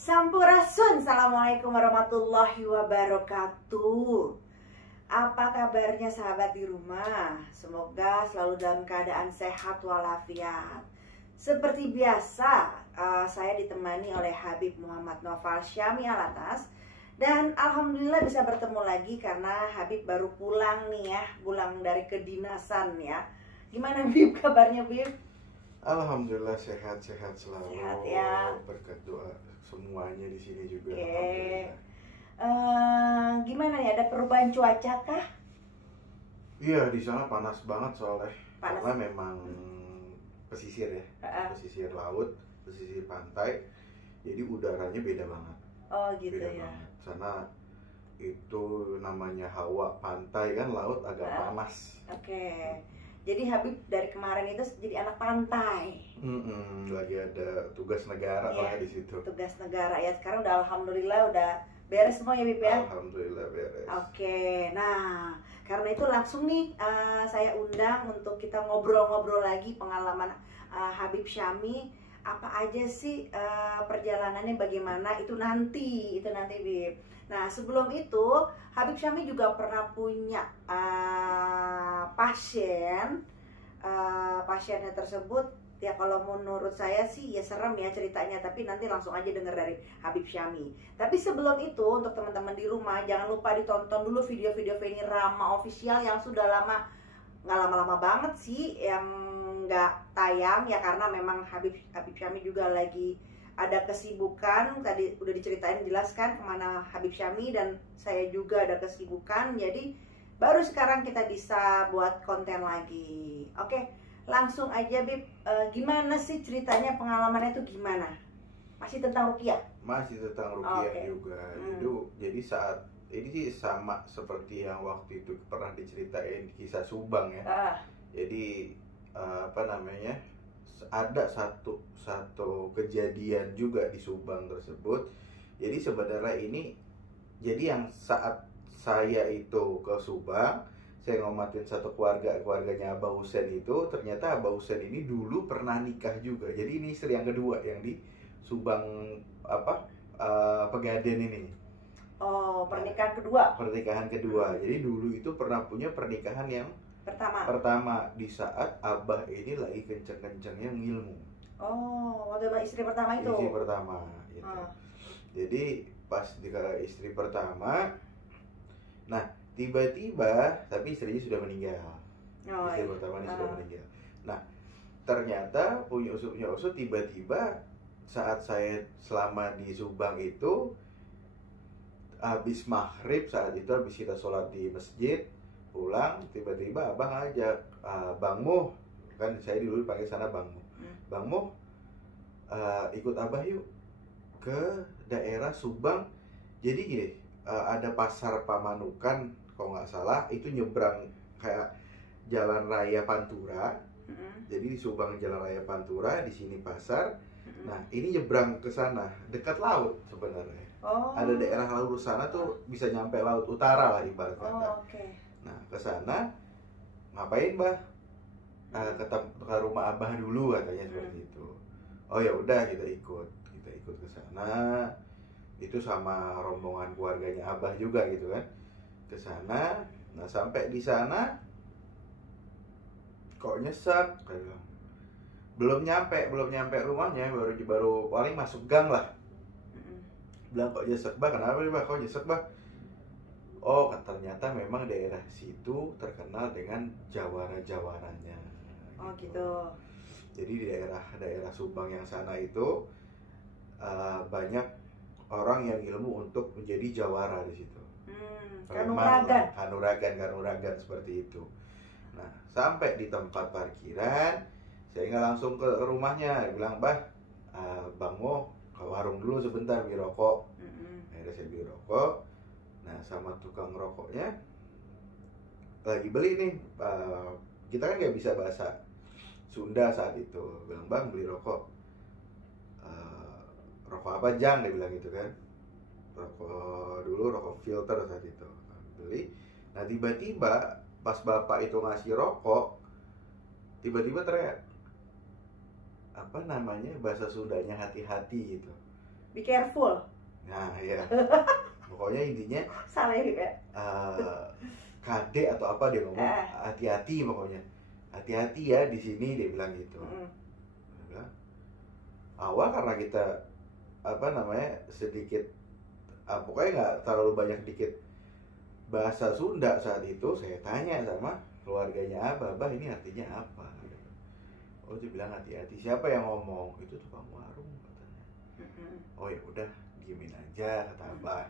Sampurasun, Assalamualaikum warahmatullahi wabarakatuh. Apa kabarnya sahabat di rumah? Semoga selalu dalam keadaan sehat walafiat. Seperti biasa, saya ditemani oleh Habib Muhammad Noval Syami Alatas. Dan Alhamdulillah bisa bertemu lagi karena Habib baru pulang nih ya, pulang dari kedinasan ya. Gimana Bib kabarnya Bib? Alhamdulillah sehat-sehat selalu. Sehat ya. Berkat doa semuanya di sini juga. Oke. Alhamdulillah. Gimana ya, ada perubahan cuaca kah? Iya, di sana panas banget soalnya. Panas. Karena memang pesisir ya, pesisir laut, pesisir pantai. Jadi udaranya beda banget. Oh gitu Beda ya. banget. Sana itu namanya hawa pantai kan, laut agak panas. Oke. Jadi Habib dari kemarin itu jadi anak pantai. Lagi ada tugas negara lah di situ. Tugas negara ya. Sekarang udah alhamdulillah udah beres semua ya Bib ya. Alhamdulillah beres. Oke. Nah, karena itu langsung nih saya undang untuk kita ngobrol-ngobrol lagi pengalaman Habib Syami. Apa aja sih perjalanannya, bagaimana itu nanti Bib. Nah sebelum itu Habib Syami juga pernah punya pasien. Pasiennya tersebut ya kalau menurut saya sih ya serem ya ceritanya, tapi nanti langsung aja denger dari Habib Syami. Tapi sebelum itu untuk teman-teman di rumah jangan lupa ditonton dulu video-video Feni Rama official yang sudah lama, nggak lama-lama banget sih yang nggak tayang ya, karena memang Habib Syami juga lagi ada kesibukan. Tadi udah diceritain jelaskan kemana Habib Syami, dan saya juga ada kesibukan, jadi baru sekarang kita bisa buat konten lagi. Oke, langsung aja Bib, gimana sih ceritanya, pengalamannya itu gimana? Masih tentang ruqyah? Masih tentang ruqyah juga. Jadi saat ini sih sama seperti yang waktu itu pernah diceritain kisah Subang ya. Jadi ada satu kejadian juga di Subang tersebut. Jadi sebenarnya ini, jadi yang saat saya itu ke Subang, saya ngomatin satu keluarganya Abah Husen itu, ternyata Abah Husen ini dulu pernah nikah juga. Jadi ini istri yang kedua yang di Subang Pegadaian ini. Oh, pernikahan kedua. Pernikahan kedua. Jadi dulu itu pernah punya pernikahan yang pertama di saat Abah ini lagi kenceng-kencengnya ngilmu. Oh, waktu istri pertama itu. Istri pertama gitu. Jadi pas di istri pertama, nah tiba-tiba tapi istrinya sudah meninggal. Istri pertama ini sudah meninggal. Nah ternyata punya usut tiba-tiba saat saya selama di Subang itu, habis maghrib, saat itu habis kita sholat di masjid pulang, tiba-tiba abang ngajak, Bang Muh, kan saya dulu panggil sana Bang Muh, Bang Muh, ikut abah yuk ke daerah Subang. Jadi gini, ada pasar Pamanukan kalau nggak salah, itu nyebrang kayak Jalan Raya Pantura. Jadi di Subang Jalan Raya Pantura, di sini pasar. Nah ini nyebrang ke sana, dekat laut sebenarnya. Ada daerah laut sana tuh, bisa nyampe laut utara lah ibarat kata. Nah ke sana ngapain bah? Ke rumah abah dulu katanya seperti itu. Oh ya udah, kita ikut ke sana. Itu sama rombongan keluarganya abah juga gitu kan, ke sana. Nah sampai di sana kok nyesek, belum nyampe rumahnya, baru paling masuk gang lah. Bilang kok nyesek bah, kenapa bah kok nyesek bah? Oh ternyata memang daerah situ terkenal dengan jawara-jawaranya. Oh gitu. Jadi di daerah Subang yang sana itu banyak orang yang ilmu untuk menjadi jawara di situ. Kanuragan seperti itu. Nah sampai di tempat parkiran, saya nggak langsung ke rumahnya. Dia bilang, bah, Bang Mo ke warung dulu sebentar beli rokok. Akhirnya saya beli rokok. Nah sama tukang rokoknya lagi beli nih, kita kan nggak bisa bahasa Sunda saat itu. Bilang, Bang beli rokok. Rokok apa Jang? Dia bilang gitu kan. Rokok filter saat itu beli. Nah tiba-tiba pas bapak itu ngasih rokok, tiba-tiba teriak, bahasa Sundanya hati-hati gitu. Be careful. Nah ya, pokoknya intinya Salah ya. kade atau apa dia ngomong, hati-hati pokoknya, hati-hati ya di sini, dia bilang gitu. Dia bilang, awal karena kita apa namanya sedikit, pokoknya nggak terlalu banyak dikit bahasa Sunda saat itu, saya tanya sama keluarganya Abah, ini artinya apa? Oh dia bilang hati-hati. Siapa yang ngomong? Itu tukang warung katanya. Oh ya udah diemin aja kata Abah.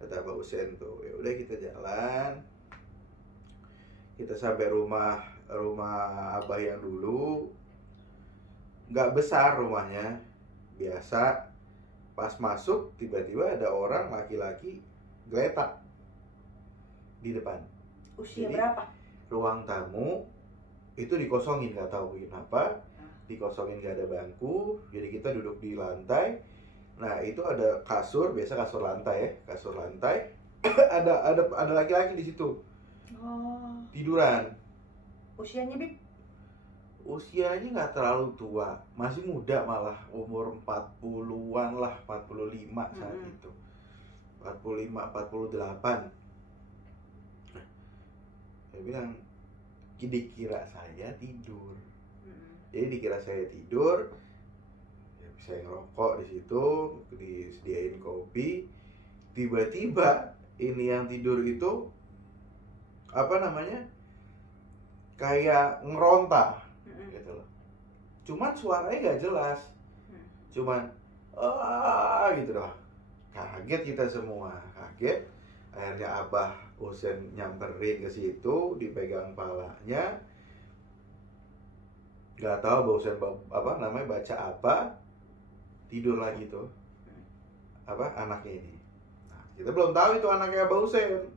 Kata Abah Husein tuh, ya udah kita jalan. Kita sampai rumah Abah yang dulu. Nggak besar rumahnya, biasa. Pas masuk tiba-tiba ada orang laki-laki geletak di depan. Usia Jadi, berapa? Ruang tamu itu dikosongin, nggak tahu kenapa dikosongin, nggak ada bangku, jadi kita duduk di lantai. Nah itu ada kasur, biasa kasur lantai ada laki-laki di situ. Tiduran. Usianya Bib? Usianya nggak terlalu tua, masih muda, malah umur 40-an lah, 45 saat itu, 45, 48. Saya bilang, dikira saya tidur. Jadi dikira saya tidur, ya, saya ngerokok di situ, disediain kopi. Tiba-tiba ini yang tidur itu apa namanya, kayak ngeronta gitu loh. Cuman suaranya nggak jelas, cuman gitu loh. Kaget kita semua, kaget. Akhirnya Abah Husein nyamperin ke situ, dipegang palanya. Gak tahu Abah Husein baca apa, tidur lagi tuh anaknya ini. Nah, kita belum tahu itu anaknya Abah Husein,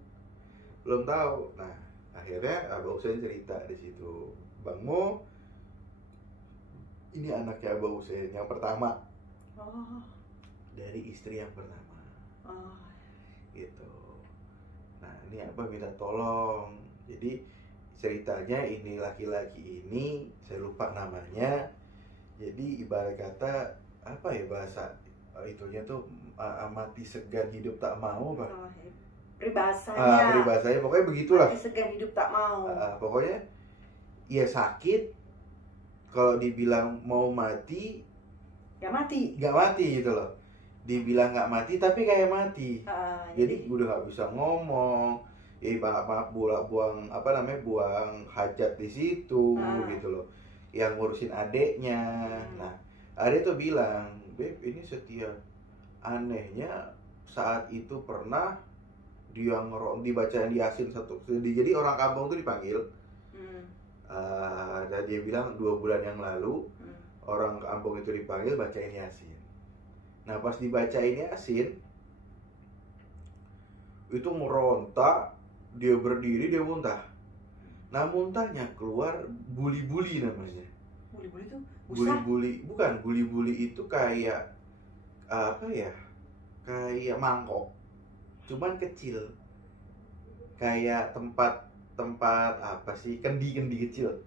belum tahu. Nah akhirnya Abah Husein cerita di situ, Bang Mo, ini anaknya Abah Husein yang pertama, dari istri yang pertama, gitu. Nah ini Abah minta tolong. Jadi ceritanya ini laki-laki ini, saya lupa namanya. Jadi ibarat kata apa ya bahasa itunya tuh, mati segan hidup tak mau Pak. Peribahasanya pokoknya begitulah. Mati segan hidup tak mau. Pokoknya ya sakit, kalau dibilang mau mati gak mati gitu loh. Dibilang nggak mati tapi kayak mati. Jadi udah nggak bisa ngomong, buang hajat di situ gitu loh, yang ngurusin adeknya. Nah adek tuh bilang, Beb ini setiap anehnya saat itu pernah dia dibacain Yasin satu, jadi orang kampung tuh dipanggil. Dan dia bilang 2 bulan yang lalu orang kampung itu dipanggil bacain Yasin. Nah pas dibacain Yasin itu meronta, dia berdiri, dia muntah. Nah muntahnya keluar buli-buli namanya. Buli-buli tuh Buli-buli, bukan, buli-buli itu kayak apa ya, kayak mangkok, cuman kecil, kayak tempat apa sih, kendi kecil.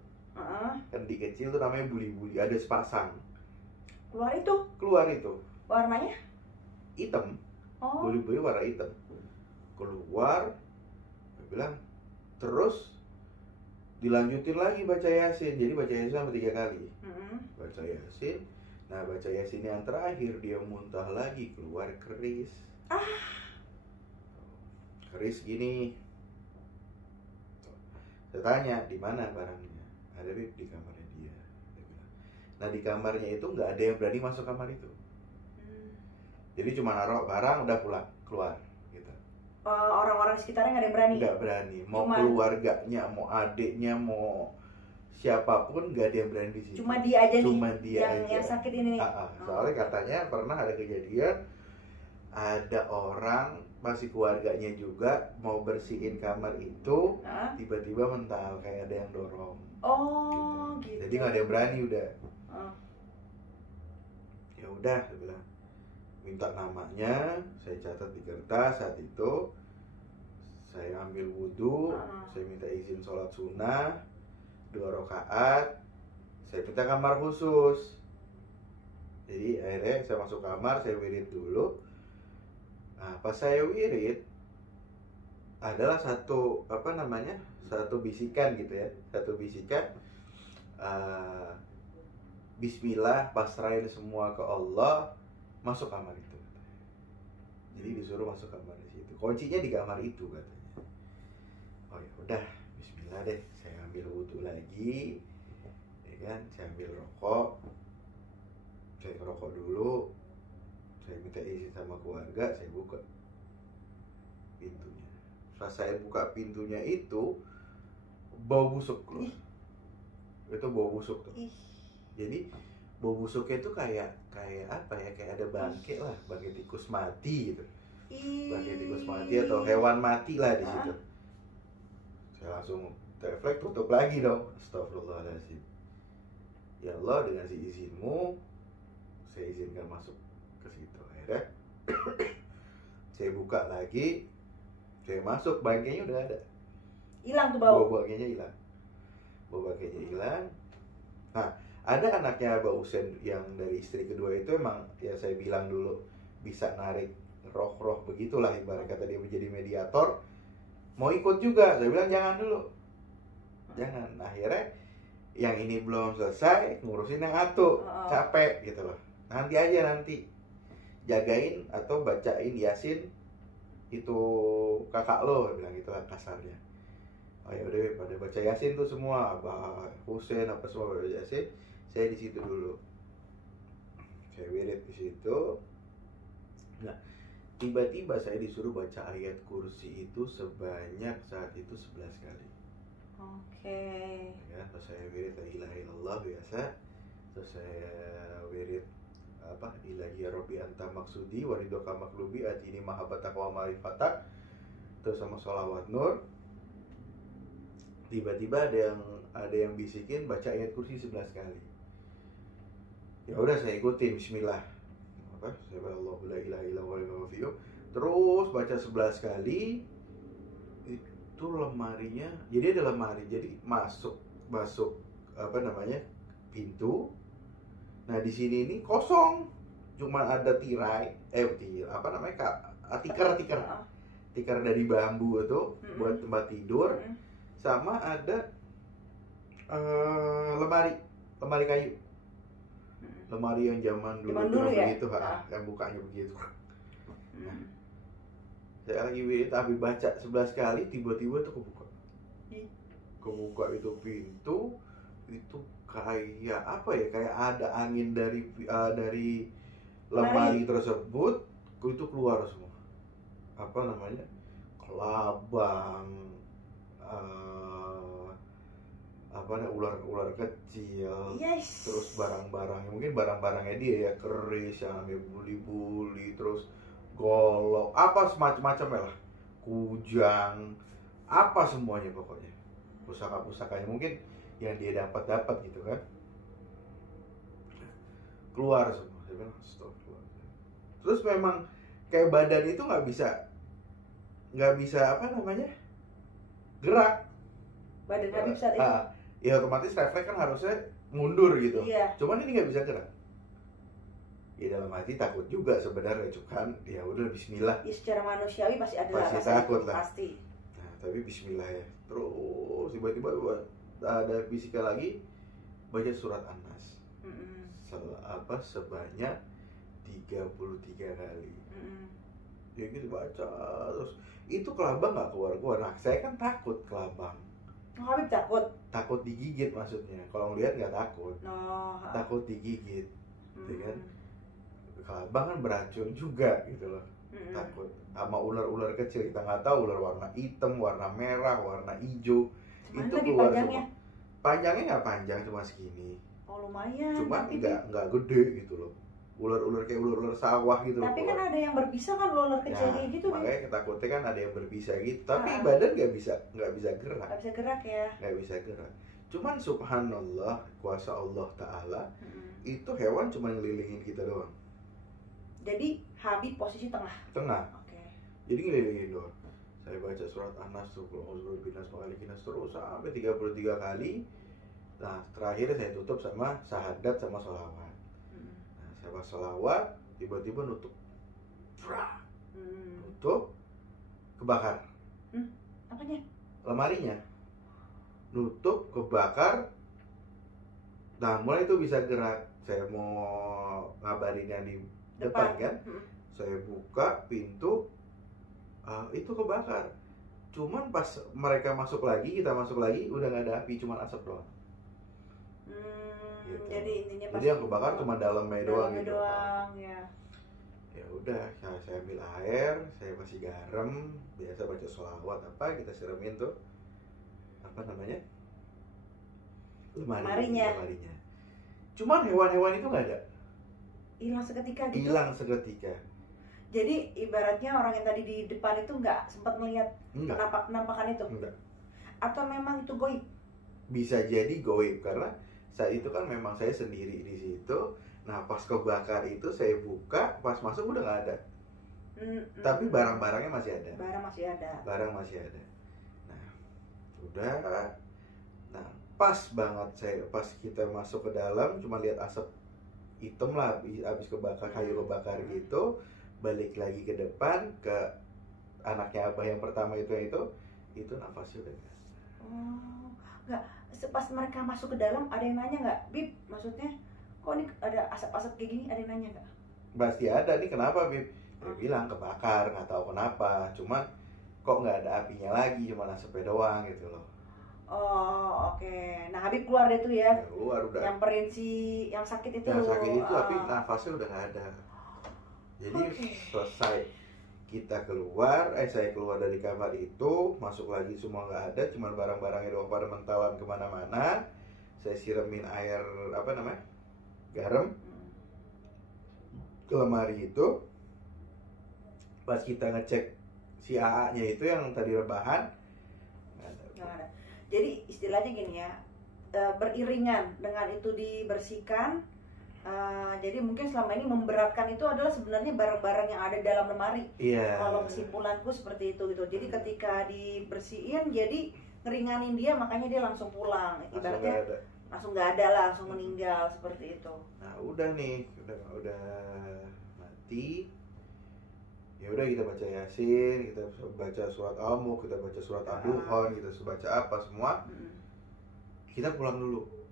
Kendi kecil tuh namanya buli-buli, ada sepasang. Keluar itu warnanya hitam. Buli-buli warna hitam keluar. Dia bilang terus dilanjutin lagi baca Yasin. Jadi baca Yasin sampai 3 kali. Baca Yasin. Nah baca Yasin yang terakhir dia muntah lagi, keluar keris. Keris gini. Saya tanya, di mana barangnya? Ada di kamarnya dia. Nah di kamarnya itu nggak ada yang berani masuk kamar itu. Jadi cuma naruh barang udah pulang, keluar gitu. Orang-orang sekitarnya nggak ada yang berani? Nggak berani. Mau keluarganya, mau adiknya, mau siapapun nggak ada yang berani di situ. Cuma dia aja yang sakit ini. Soalnya katanya pernah ada kejadian, ada orang masih keluarganya juga mau bersihin kamar itu, tiba-tiba mental kayak ada yang dorong. Gitu. Jadi nggak ada yang berani udah. Ya udah, saya bilang, minta namanya, saya catat di kertas. Saat itu saya ambil wudhu, saya minta izin sholat sunnah 2 rakaat, saya minta kamar khusus. Jadi akhirnya saya masuk kamar, saya wirid dulu. Nah, pas saya wirid adalah satu satu bisikan gitu ya, satu bisikan, Bismillah, pasrahin semua ke Allah, masuk kamar itu. Jadi disuruh masuk kamar di situ. Kuncinya di kamar itu katanya. Oh ya udah, Bismillah deh. Saya ambil wudhu lagi, ya kan? Saya ambil rokok. Saya ngerokok dulu. Saya minta izin sama keluarga. Saya buka pintunya. Pas saya buka pintunya itu, bau busuk loh. Itu bau busuk tuh. Jadi bau busuknya itu kayak apa ya, kayak ada bangke lah, bangke tikus mati gitu, bangke tikus mati atau hewan mati lah di situ. Saya langsung refleks, tutup lagi dong. Astagfirullahaladzim. Ya Allah, dengan si izinmu saya izinkan masuk ke situ. Akhirnya saya buka lagi, saya masuk, bangkainya udah ada, hilang tuh bau. Bangkainya hilang, bangkainya hilang. Nah, ada anaknya Mbak Usen yang dari istri kedua itu, emang ya saya bilang dulu bisa narik roh-roh begitulah, ibarat kata dia menjadi mediator, mau ikut juga. Saya bilang jangan dulu, jangan. Akhirnya yang ini belum selesai ngurusin yang atu, capek gitu loh. Nanti aja, nanti jagain atau bacain Yasin itu kakak lo, bilang gitulah kasarnya. Oh ya udah, pada baca Yasin tuh semua, Abah Husen apa semua baca Yasin. Saya di situ dulu, saya wirid di situ. Nah, tiba-tiba saya disuruh baca ayat kursi itu sebanyak saat itu 11 kali. Oke. Ya, pas saya wirid la ilaha illallah biasa, terus saya wirid ilahi ya rabbi anta maksudi waridoka maklubi atini mahabbatak wa ma'rifatak, terus sama sholawat nur. Tiba-tiba ada yang bisikin baca ayat kursi 11 kali. Ya udah, saya ikutin bismillah. Saya Allahu la ilaha illallah, terus baca 11 kali. Itu lemarinya, jadi ada lemari, jadi masuk pintu. Nah, di sini ini kosong, cuma ada tirai, tikar dari bambu itu buat tempat tidur, sama ada lemari kayu, lemari yang zaman dulu ya? Begitu, yang bukanya begitu. Nah, saya lagi tapi baca 11 kali, tiba-tiba tuh kebuka itu pintu. Itu kayak apa ya, kayak ada angin dari lemari tersebut, itu keluar semua kelabang, ular kecil, terus barang-barangnya, mungkin barang-barangnya dia ya, keris yang ambil buli-buli, terus golok, apa semacam-macam lah, kujang, apa semuanya pokoknya, pusaka-pusakanya mungkin yang dia dapat gitu kan, keluar semua. Saya bilang astagfirullah. Terus memang kayak badan itu nggak bisa gerak. Badan Habib saat itu ya otomatis refleks kan harusnya mundur gitu. Iya. Cuman ini nggak bisa gerak. Ya dalam hati takut juga sebenarnya, cuman ya udah bismillah. Ya secara manusiawi pasti ada pasti takut lah. Pasti. Nah, tapi bismillah ya. Terus tiba-tiba ada bisikan lagi, baca surat An-Nas. Sebanyak 33 kali. Ya gitu baca terus. Itu kelabang nggak keluar. Nah, saya kan takut kelabang. Habib takut? Takut digigit maksudnya. Kalau ngeliat nggak takut. Takut digigit, ya kan? Kelabang kan beracun juga gitu loh. Takut sama ular-ular kecil, kita nggak tahu ular warna hitam, warna merah, warna hijau. Cuman itu lebih keluar panjangnya. semua. Panjangnya nggak panjang, cuma segini. Oh lumayan. Cuma nggak gede gitu loh. Ular-ular kayak ular-ular sawah gitu. Tapi kan ada yang berbisa kan, ular kecil kayak gitu. Makanya ketakutnya kan ada yang berbisa gitu. Tapi badan nggak bisa gerak. Nggak bisa gerak ya. Nggak bisa gerak. Cuman subhanallah, kuasa Allah Ta'ala, itu hewan cuma ngelilingin kita doang. Jadi Habib posisi tengah. Oke. Jadi ngelilingin doang. Saya baca surat An-Nas tuh, terus sampai 33 kali. Nah, terakhir saya tutup sama syahadat sama sholawat. Nah, Saya pas sholawat, tiba-tiba nutup. Nutup, kebakar. Apanya? Lemarinya. Nutup, kebakar. Nah, mulai itu bisa gerak. Saya mau ngabarin yang di depan kan. Saya buka pintu, itu kebakar. Cuman pas mereka masuk lagi, kita masuk lagi, udah nggak ada api, cuma asap doang. Gitu. Jadi intinya pas yang kebakar cuma dalamnya doang gitu. Ya. Ya udah, saya ambil air, saya kasih garam, biasa baca sholawat apa, kita siramin tuh apa namanya, lemarinya. Cuman hewan-hewan itu nggak ada. Hilang seketika gitu. Hilang seketika. Jadi ibaratnya orang yang tadi di depan itu nggak sempat melihat penampakan itu. Enggak. Atau memang itu goib? Bisa jadi goib karena saat itu kan memang saya sendiri di situ. Nah pas kebakar itu saya buka, pas masuk udah nggak ada. Tapi barang-barangnya masih ada. Barang masih ada. Nah udah. Nah pas banget pas kita masuk ke dalam cuma lihat asap hitam lah habis kebakar, kayu kebakar gitu. Balik lagi ke depan ke anaknya abah yang pertama itu nafasnya udah nggak. Nggak. Pas mereka masuk ke dalam ada yang nanya nggak, Bib? Maksudnya kok ini ada asap-asap kayak gini, ada yang nanya nggak? Pasti ada nih, kenapa Bib? Dia bilang kebakar, nggak tahu kenapa. Cuman kok nggak ada apinya lagi, cuma asapnya doang gitu loh. Oke. Nah Habib keluar deh tuh ya. Keluar udah. Nyamperin si yang sakit itu. Yang sakit itu tapi nafasnya udah nggak ada. Jadi selesai kita keluar, saya keluar dari kamar itu, masuk lagi semua nggak ada, cuma barang-barangnya doang pada mentalan kemana-mana. Saya siramin air garam ke lemari itu. Pas kita ngecek si AA-nya itu yang tadi rebahan, nggak ada. Jadi istilahnya gini ya, beriringan dengan itu dibersihkan. Jadi mungkin selama ini memberatkan itu adalah sebenarnya barang-barang yang ada dalam lemari. Iya. Kalau kesimpulanku seperti itu gitu. Jadi ketika dibersihin, jadi ngeringanin dia, makanya dia langsung pulang. Ibaratnya langsung nggak ada lah, langsung meninggal seperti itu. Nah udah nih, udah mati. Ya udah kita baca Yasin, kita baca surat Al-Mulk, kita baca surat Ad-Dukhan, kita baca apa semua. Kita pulang dulu.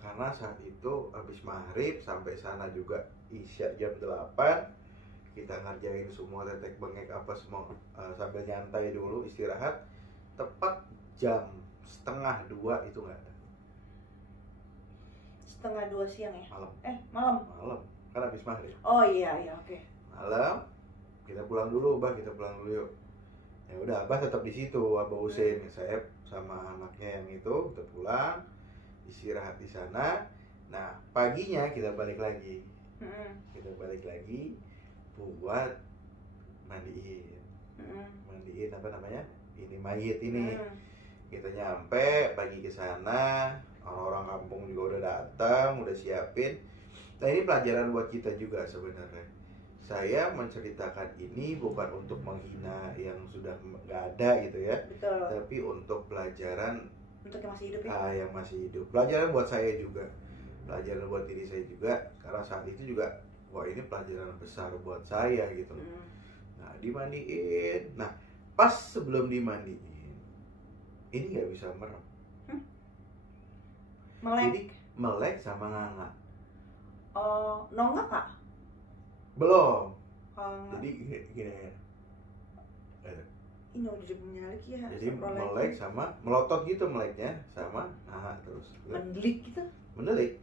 Karena saat itu habis maghrib sampai sana juga isya jam 8. Kita ngerjain semua tetek bengek apa semua sambil nyantai dulu, istirahat. Tepat jam 1:30 itu nggak ada. 1:30 siang ya? Malam. Kan habis maghrib. Oh iya oke. Malam. Kita pulang dulu, Bah, kita pulang dulu yuk. Ya udah, Abah tetap di situ, Abah Husein, saya sama anaknya yang itu kita pulang. Istirahat di sana. Nah paginya kita balik lagi. Kita balik lagi buat mandiin apa namanya, ini mayit ini. Kita nyampe pagi ke sana, orang-orang kampung juga udah datang, udah siapin. Nah ini pelajaran buat kita juga sebenarnya. Saya menceritakan ini bukan untuk menghina yang sudah nggak ada gitu ya. Betul. Tapi untuk pelajaran untuk yang masih hidup ya? Yang masih hidup. Pelajaran buat saya juga. Pelajaran buat diri saya juga. Karena saat itu juga, wah ini pelajaran besar buat saya gitu. Nah dimandiin. Nah pas sebelum dimandiin, ini nggak bisa merem. Melek? Jadi melek sama nganga. Nonggak Kak? Belum. Jadi gini ya. Ini udah menyalik ya. Jadi melek sama melotot gitu, meleknya sama terus. Mendelik gitu. Mendelik.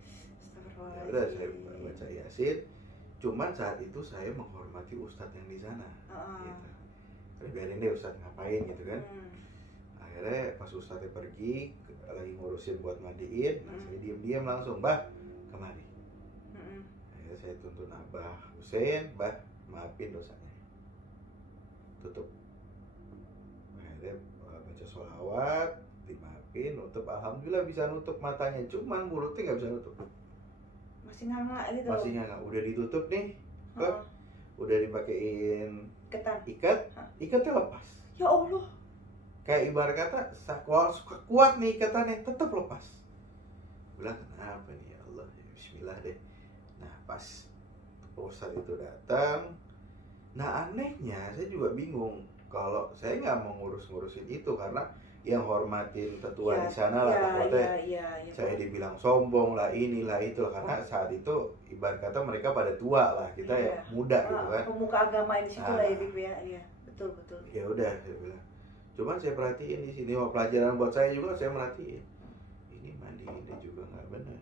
Ya udah saya baca Yasin. Cuman saat itu saya menghormati ustadz yang di sana. Gitu. Saya biarin deh ustadz ngapain gitu kan. Akhirnya pas ustadznya pergi lagi ngurusin buat mandiin, saya diam-diam langsung, Bah kemari. Akhirnya saya tuntun Abah Husein, Bah maafin dosanya. Tutup. Akhirnya baca sholawat, dimaafin, nutup. Alhamdulillah bisa nutup matanya, cuman mulutnya nggak bisa nutup. Masih nganga gitu. Masih nganga. Udah ditutup nih, udah dipakein ketan. Ikatnya lepas. Ya Allah. Kayak ibarat kata kuat nih ikatannya, tetap lepas. Bilang kenapa nih ya Allah, Bismillah deh. Nah pas Ustadz itu datang. Nah anehnya saya juga bingung kalau saya nggak mau ngurusin itu karena yang hormatin tetua di sana lah takutnya saya dibilang sombong lah inilah itu karena saat itu ibarat kata mereka pada tua lah kita ya muda gitu kan. Pemuka agama di situ lah ya Bib ya. Iya, betul. Ya udah saya bilang. Cuman saya perhatiin di sini pelajaran buat saya juga saya merhatiin. Ini mandiinnya juga nggak benar.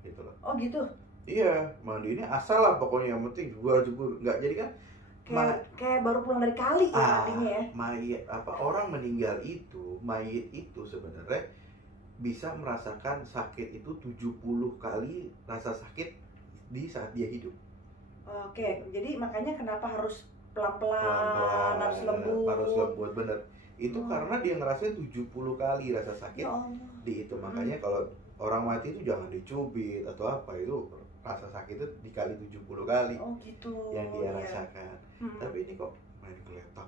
Gitu loh. Oh gitu. Iya, mandiinnya asal lah pokoknya yang penting jebur nggak jadi kan kayak baru pulang dari kali ya artinya ya. Mayat orang meninggal itu, mayit itu sebenarnya bisa merasakan sakit itu 70 kali rasa sakit di saat dia hidup. Oke, jadi makanya kenapa harus pelan-pelan, harus lembut, bener. Itu karena dia ngerasain 70 kali rasa sakit di itu. Makanya kalau orang mati itu jangan dicubit atau apa, itu rasa sakit itu dikali 70 kali. Oh gitu. Yang dia rasakan. Tapi ini kok main geletak.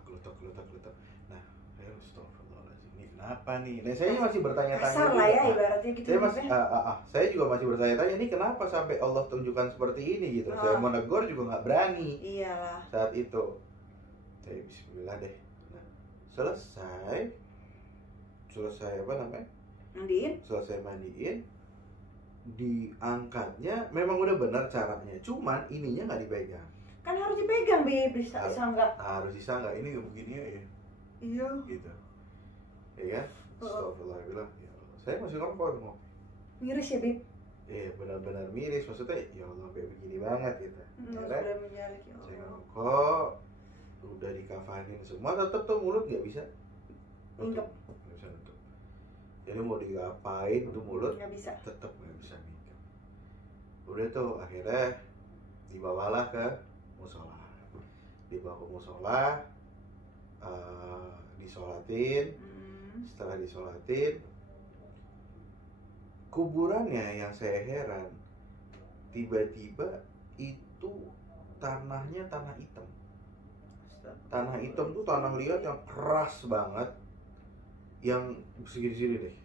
Nah, saya astagfirullahaladzim, ini kenapa nih? Nah, saya masih bertanya-tanya. Kasar lah ya ibaratnya gitu. Saya juga masih bertanya-tanya, ini kenapa sampai Allah tunjukkan seperti ini gitu. Saya mau negor juga nggak berani. Iyalah. Saat itu saya bismillah deh. Nah, selesai apa namanya? Selesai mandiin, diangkatnya memang udah benar caranya, cuman ininya nggak dipegang. Kan harus dipegang bisa nggak? Harus disanggah, ini begini ya. Iya. Gitu. Ya kan? Astagfirullahaladzim. Ya Allah. Saya masih ngomong. Miris ya Bib? Iya benar-benar miris, maksudnya ya Allah kayak begini banget gitu. Sudah menjalik ya Allah. Saya ngomong, udah dikafanin semua, tetap tuh mulut nggak bisa. Mingkep. Nggak bisa nutup. Jadi mau diapain tuh mulut? Nggak bisa. Tetap nggak bisa mingkep. Udah tuh akhirnya dibawalah ke musola. Dibawa ke musola, disolatin. Setelah disolatin, kuburannya yang saya heran, tiba-tiba itu tanahnya tanah hitam. Tanah hitam tuh tanah liat yang keras banget, yang segini-segini deh.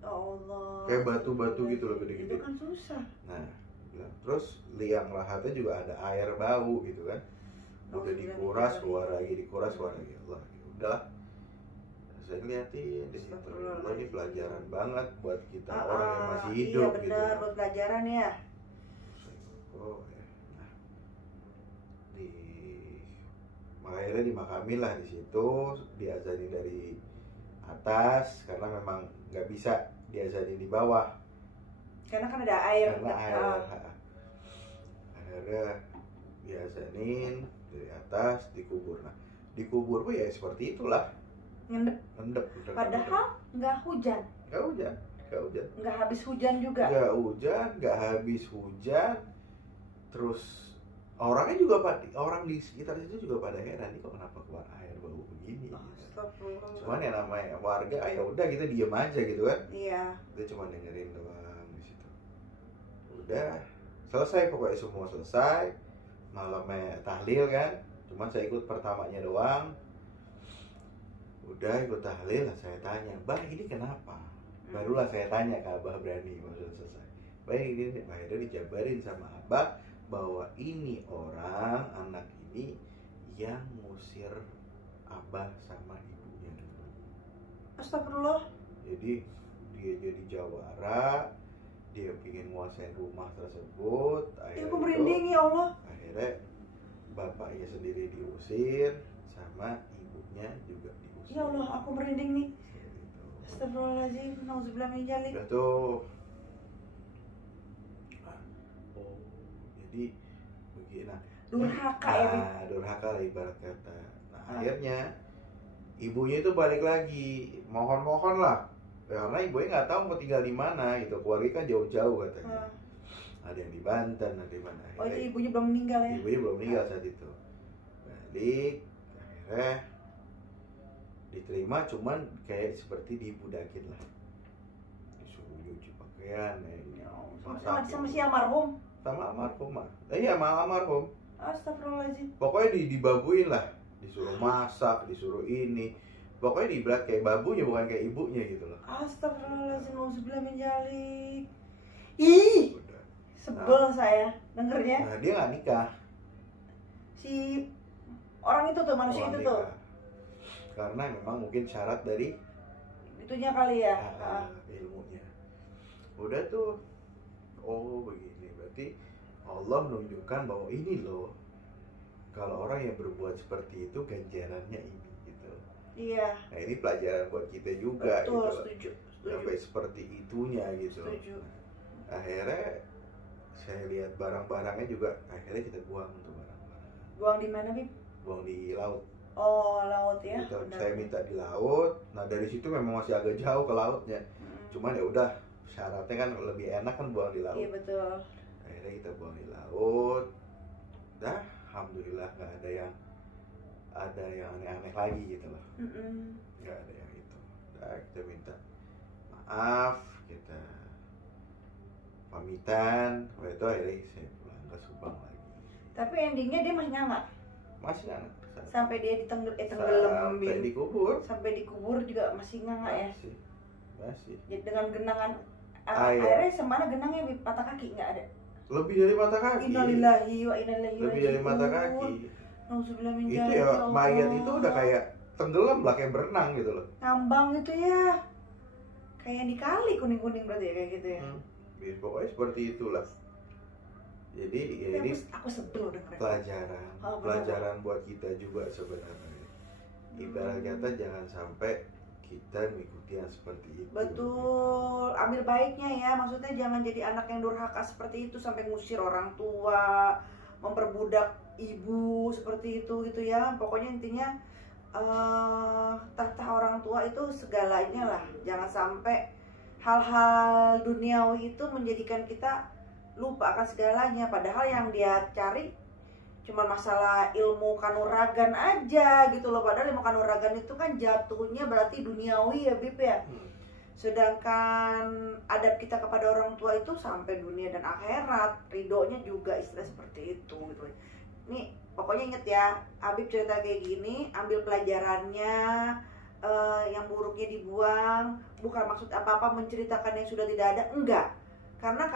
Allah. Kayak batu-batu gitu loh, gede-gede. Itu kan susah. Nah, terus liang lahatnya juga ada air bau gitu kan. Udah dikuras, keluar lagi, Allah, udahlah. Saya liatin di situ. Ini pelajaran banget buat kita orang yang masih hidup. Iya benar, buat pelajaran ya. Akhirnya dimakamin lah di situ, diazanin dari atas karena memang nggak bisa diazanin di bawah. Karena kan ada air. Akhirnya diazanin dari atas, dikubur. Nah, dikubur pun ya seperti itulah. Ngendep. Padahal nggak hujan. Nggak habis hujan juga. Nggak habis hujan. Terus orang di sekitar situ juga pada heran, ini kok kenapa keluar air bau begini. Cuman ya namanya warga, ya udah kita diem aja gitu kan. Iya. Kita cuma dengerin doang di situ. Udah selesai, pokoknya semua selesai. Malamnya tahlil kan. Cuman saya ikut pertamanya doang. Udah ikut tahlil lah, saya tanya, "Bah, ini kenapa?" Barulah saya tanya ke Abah berani, maksudnya selesai. Baik, ini akhirnya dijabarin sama Abah bahwa ini orang, anak ini yang ngusir Abah sama ibunya. Astagfirullah. Jadi dia jadi jawara, dia ingin nguasain rumah tersebut. Aku merinding ya Allah. Akhirnya bapaknya sendiri diusir, sama ibunya juga diusir. Ya Allah, aku merinding nih. Astagfirullahaladzim, nauzubillah min dzalik. Udah tuh. Jadi begini. Durhaka ya. Durhaka lah ibarat kata. Nah, akhirnya ibunya itu balik lagi, mohon lah. Karena ibunya nggak tahu mau tinggal di mana gitu. Keluarga kan jauh-jauh katanya. Ada yang di Banten, ada di mana. Oh, jadi ibunya belum meninggal ya? Ibunya belum meninggal saat itu. Balik, akhirnya diterima, cuman kayak seperti dibudakin lah, disuruh nyuci pakaian sama si almarhum. Sama almarhum mah. Iya, sama almarhum. Astagfirullahaladzim. Pokoknya dibabuin lah, disuruh masak, disuruh ini. Pokoknya diberat kayak babunya, bukan kayak ibunya gitu loh. Astagfirullahaladzim, nauzubillah min dzalik. Ih. Sebel saya dengernya. Nah, dia nggak nikah. Si orang itu tuh, manusia itu tuh. Karena memang mungkin syarat dari itunya kali ya. Ilmunya. Udah tuh, oh begini, berarti Allah menunjukkan bahwa ini loh, kalau orang yang berbuat seperti itu ganjarannya ini gitu. Iya. Nah ini pelajaran buat kita juga. Betul, gitu. setuju. Sampai seperti itunya gitu. Setuju. Akhirnya saya lihat barang-barangnya juga akhirnya kita buang tuh barang-barang. Buang di mana, Bib? Buang di laut. Oh, laut ya. Gitu. Saya minta di laut. Nah dari situ memang masih agak jauh ke lautnya. Cuman ya udah, syaratnya kan lebih enak kan buang di laut. Iya betul. Akhirnya kita buang di laut. Dah, alhamdulillah nggak ada yang aneh-aneh lagi gitu loh. Nggak ada yang itu. Dah, kita minta maaf, kita pamitan. Itu akhirnya saya pulang ke Subang lagi. Tapi endingnya dia masih nggak? Masih nggak? Sampai dia sampai dikubur. Sampai dikubur juga masih nggak ya? Masih. Jadi dengan genangan Iya. akhirnya semana genangnya patah kaki nggak ada? Lebih dari mata kaki. Innalillahi wa inna ilaihi raji'un. Lebih dari mata kaki. Nauzubillah min Itu dzalik, ya Allah. mayat itu udah kayak tenggelam lah, kayak berenang gitu loh. Ngambang itu ya. Kayak di kali kuning-kuning berarti ya kayak gitu ya. Pokoknya seperti itulah. Jadi ya ini aku sebel dengerin. pelajaran buat kita juga sebenarnya. Ibarat kata jangan sampai kita mengikuti yang seperti itu. Betul, ambil baiknya ya. Maksudnya jangan jadi anak yang durhaka seperti itu sampai ngusir orang tua, memperbudak ibu seperti itu gitu ya. Pokoknya intinya tahta orang tua itu segalanya lah. Jangan sampai hal-hal duniawi itu menjadikan kita lupa akan segalanya. Padahal yang dia cari cuma masalah ilmu kanuragan aja gitu loh. Padahal ilmu kanuragan itu kan jatuhnya berarti duniawi ya Bib ya. Sedangkan adab kita kepada orang tua itu sampai dunia dan akhirat. Ridhonya juga istilah seperti itu gitu. Nih pokoknya inget ya, Habib cerita kayak gini, ambil pelajarannya, yang buruknya dibuang. Bukan maksud apa-apa menceritakan yang sudah tidak ada, enggak. Karena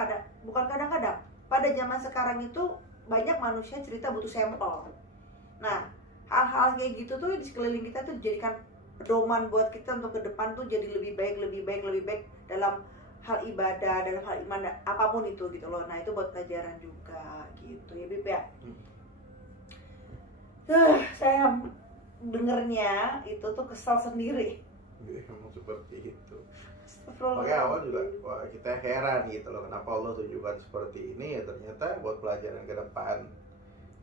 bukan kadang-kadang, pada zaman sekarang itu banyak manusia cerita butuh sampel. Nah, hal-hal kayak gitu tuh di sekeliling kita tuh dijadikan pedoman buat kita untuk ke depan tuh jadi lebih baik dalam hal ibadah, dalam hal iman, apapun itu gitu loh. Nah, itu buat pelajaran juga gitu ya Bib ya. Saya dengernya itu tuh kesal sendiri. Emang seperti itu. Makanya awal juga wah, kita heran gitu loh, kenapa Allah tunjukkan seperti ini, ya ternyata buat pelajaran ke depan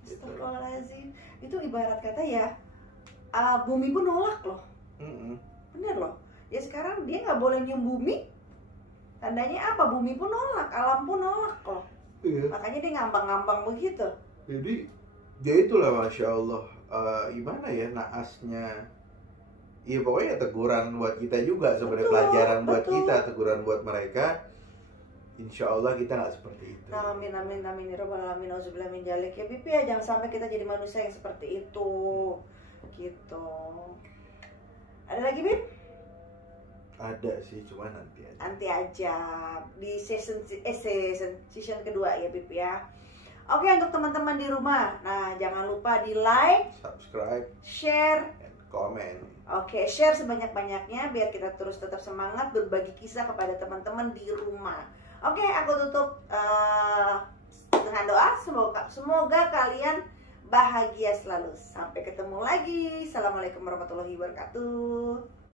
gitu. Astagfirullahaladzim. Itu ibarat kata ya, bumi pun nolak loh. Bener loh. Ya sekarang dia nggak boleh nyium bumi. Tandanya apa? Bumi pun nolak, alam pun nolak loh. Iya. Makanya dia ngambang-ngambang begitu. Jadi ya itulah Masya Allah, gimana ya naasnya. Iya pokoknya teguran buat kita juga sebenarnya, pelajaran buat kita, teguran buat mereka. Insya Allah kita nggak seperti itu. Amin amin amin ya rabbal alamin. Auzubillah min dzalik ya Bib ya. Jangan sampai kita jadi manusia yang seperti itu. Gitu. Ada lagi Bib? Ada sih, cuma nanti aja. Nanti aja di season kedua ya Bib ya. Oke, untuk teman-teman di rumah, nah jangan lupa di like, subscribe, share, and comment. Oke, share sebanyak-banyaknya biar kita terus tetap semangat berbagi kisah kepada teman-teman di rumah. Oke, aku tutup dengan doa. Semoga kalian bahagia selalu. Sampai ketemu lagi. Assalamualaikum warahmatullahi wabarakatuh.